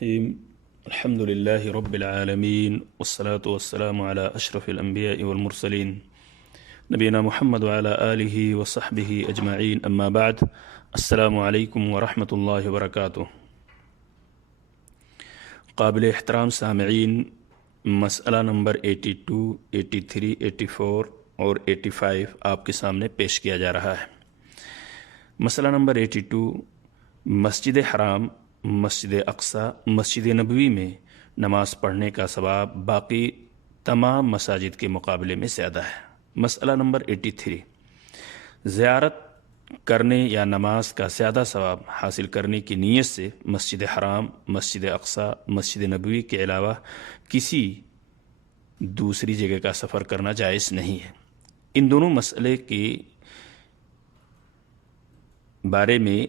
الرحیم الحمد للہ رب العالمین والصلاة والسلام علی اشرف الانبیاء والمرسلین نبینا محمد وعلی آلہ وصحبہ اجمعین اما بعد السلام علیکم ورحمۃ اللہ وبرکاتہ۔ قابل احترام سامعین، مسئلہ نمبر 82، 83، 84 اور 85 آپ کے سامنے پیش کیا جا رہا ہے۔ مسئلہ نمبر 82، مسجد حرام، مسجد اقصی، مسجد نبوی میں نماز پڑھنے کا ثواب باقی تمام مساجد کے مقابلے میں زیادہ ہے۔ مسئلہ نمبر 83، زیارت کرنے یا نماز کا زیادہ ثواب حاصل کرنے کی نیت سے مسجد حرام، مسجد اقصی، مسجد نبوی کے علاوہ کسی دوسری جگہ کا سفر کرنا جائز نہیں ہے۔ ان دونوں مسئلے کے بارے میں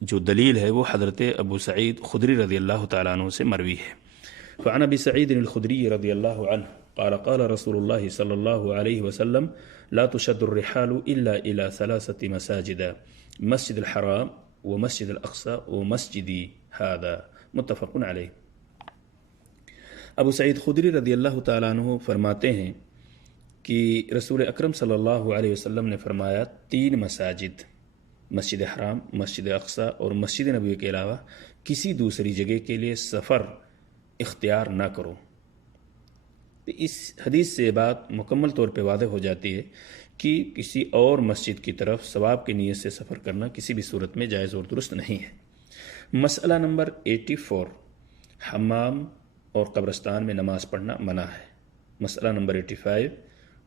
جو دلیل ہے وہ حضرت ابو سعید خدری رضی اللہ تعالیٰ عنہ سے مروی ہے۔ فعن ابی سعید الخدری رضی اللہ عنہ قال قال رسول اللہ صلی اللہ علیہ وسلم لا تشد الرحال الا الى ثلاثة مساجد مسجد الحرام ومسجد الاقصى ومسجدی هذا متفق علیہ۔ ابو سعید خدری رضی اللہ تعالیٰ عنہ فرماتے ہیں کہ رسول اکرم صلی اللہ علیہ وسلم نے فرمایا، تین مساجد، مسجد حرام، مسجد اقصی اور مسجد نبوی کے علاوہ کسی دوسری جگہ کے لیے سفر اختیار نہ کرو۔ اس حدیث سے بات مکمل طور پہ واضح ہو جاتی ہے کہ کسی اور مسجد کی طرف ثواب کی نیت سے سفر کرنا کسی بھی صورت میں جائز اور درست نہیں ہے۔ مسئلہ نمبر 84، حمام اور قبرستان میں نماز پڑھنا منع ہے۔ مسئلہ نمبر 85،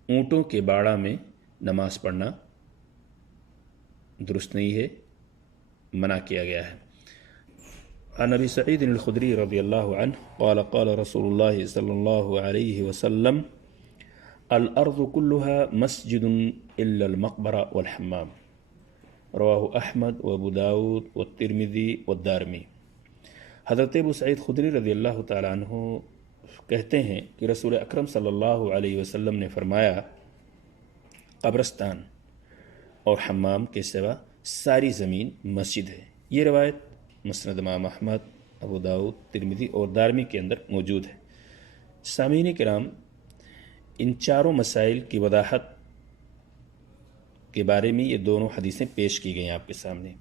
اونٹوں کے باڑہ میں نماز پڑھنا درست نہیں ہے، منع کیا گیا ہے۔ عن ابی سعید الخدری رضی اللہ عنہ قال قال رسول اللہ صلی اللہ علیہ وسلم الارض كلها مسجد الا المقبرة والحمام، رواہ احمد وابو داود والترمذی والدارمی۔ حضرت ابو سعید خدری رضی اللہ تعالیٰ عنہ کہتے ہیں کہ رسول اکرم صلی اللہ علیہ وسلم نے فرمایا، قبرستان اور حمام کے سوا ساری زمین مسجد ہے۔ یہ روایت مسند امام احمد، ابو داود، ترمذی اور دارمی کے اندر موجود ہے۔ سامعین کرام، ان چاروں مسائل کی وضاحت کے بارے میں یہ دونوں حدیثیں پیش کی گئی ہیں آپ کے سامنے۔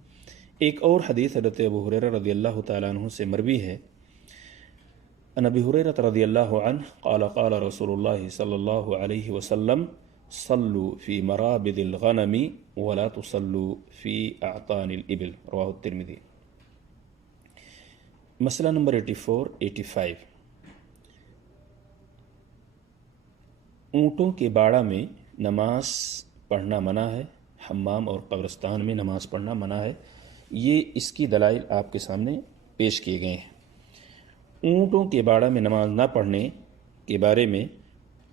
ایک اور حدیث حضرت ابو ہریرہ رضی اللہ تعالیٰ عنہ سے مروی ہے۔ عن ابی ہریرہ رضی اللہ عنہ قال قال رسول اللہ صلی اللہ علیہ وسلم صلوا فی مرابد الغنم ولا تصلوا فی اعطان الابل، رواہ الترمذی۔ مسئلہ نمبر 84، 85، اونٹوں کے باڑہ میں نماز پڑھنا منع ہے، حمام اور قبرستان میں نماز پڑھنا منع ہے۔ یہ اس کی دلائل آپ کے سامنے پیش کیے گئے ہیں۔ اونٹوں کے باڑہ میں نماز نہ پڑھنے کے بارے میں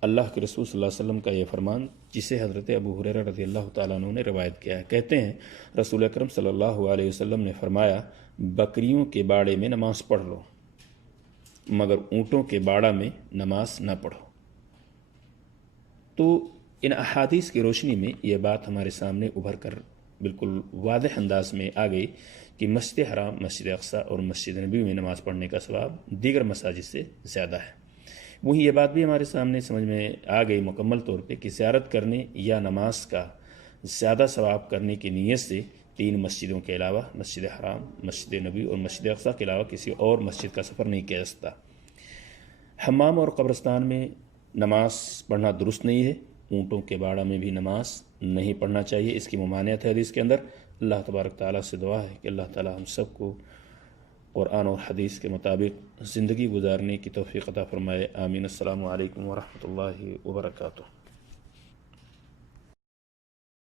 اللہ کے رسول صلی اللہ علیہ وسلم کا یہ فرمان، جسے حضرت ابو ہریرہ رضی اللہ تعالیٰ عنہ نے روایت کیا ہے، کہتے ہیں رسول اکرم صلی اللہ علیہ وسلم نے فرمایا، بکریوں کے باڑے میں نماز پڑھ لو مگر اونٹوں کے باڑہ میں نماز نہ پڑھو۔ تو ان احادیث کی روشنی میں یہ بات ہمارے سامنے ابھر کر بالکل واضح انداز میں آ گئی کہ مسجد حرام، مسجد اقصی اور مسجد نبوی میں نماز پڑھنے کا ثواب دیگر مساجد سے زیادہ ہے۔ وہیں یہ بات بھی ہمارے سامنے سمجھ میں آ گئی مکمل طور پہ کہ زیارت کرنے یا نماز کا زیادہ ثواب کرنے کی نیت سے تین مسجدوں کے علاوہ مسجد حرام، مسجد نبوی اور مسجد اقصی کے علاوہ کسی اور مسجد کا سفر نہیں کیا جا سکتا۔ حمام اور قبرستان میں نماز پڑھنا درست نہیں ہے، اونٹوں کے باڑہ میں بھی نماز نہیں پڑھنا چاہیے، اس کی ممانعت ہے حدیث کے اندر۔ اللہ تبارک تعالیٰ سے دعا ہے کہ اللہ تعالیٰ ہم سب کو قرآن اور حدیث کے مطابق زندگی گزارنے کی توفیق عطا فرمائے، آمین۔ السلام علیکم ورحمۃ اللہ وبرکاتہ۔